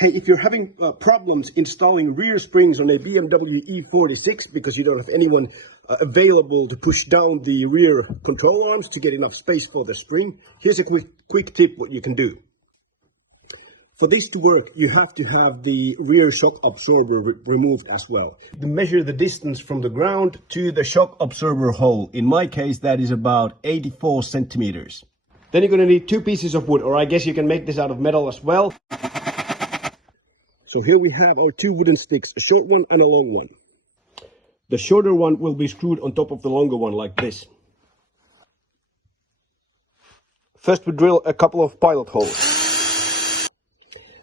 Hey, if you're having problems installing rear springs on a BMW E46 because you don't have anyone available to push down the rear control arms to get enough space for the spring, here's a quick tip what you can do. For this to work, you have to have the rear shock absorber removed as well. To measure the distance from the ground to the shock absorber hole, in my case that is about 84 centimeters. Then you're going to need 2 pieces of wood, or I guess you can make this out of metal as well. So here we have our 2 wooden sticks, a short one and a long one. The shorter one will be screwed on top of the longer one like this. First we drill a couple of pilot holes.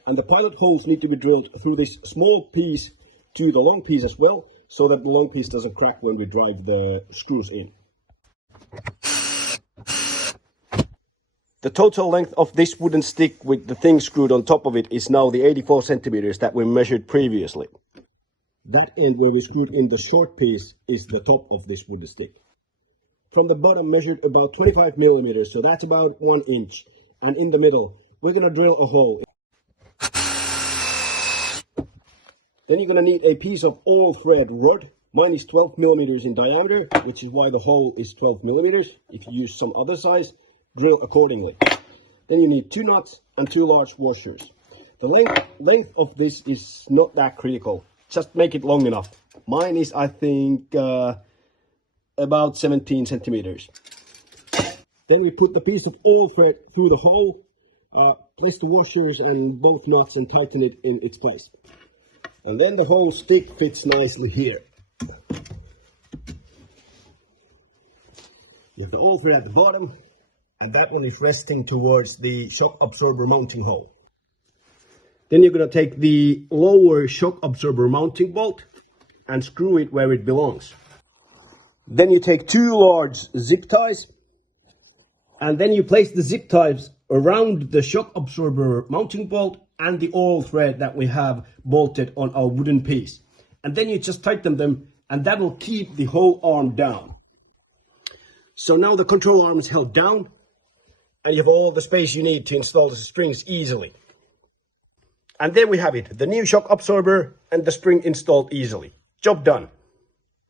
And the pilot holes need to be drilled through this small piece to the long piece as well, so that the long piece doesn't crack when we drive the screws in. The total length of this wooden stick with the thing screwed on top of it is now the 84 centimeters that we measured previously. That end where we screwed in the short piece is the top of this wooden stick. From the bottom measured about 25 millimeters, so that's about 1 inch. And in the middle, we're going to drill a hole. Then you're going to need a piece of all thread rod. Mine is 12 millimeters in diameter, which is why the hole is 12 millimeters. If you use some other size, drill accordingly. Then you need 2 nuts and 2 large washers. The length of this is not that critical. Just make it long enough. Mine is, I think, about 17 centimeters. Then we put the piece of all thread through the hole, place the washers and both nuts and tighten it in its place. And then the whole stick fits nicely here. You have the all thread at the bottom, and that one is resting towards the shock absorber mounting hole. Then you're going to take the lower shock absorber mounting bolt and screw it where it belongs. Then you take 2 large zip ties, and then you place the zip ties around the shock absorber mounting bolt and the all thread that we have bolted on our wooden piece. And then you just tighten them, and that will keep the whole arm down. So now the control arm is held down, and you have all the space you need to install the springs easily. And there we have it, the new shock absorber and the spring installed easily. Job done.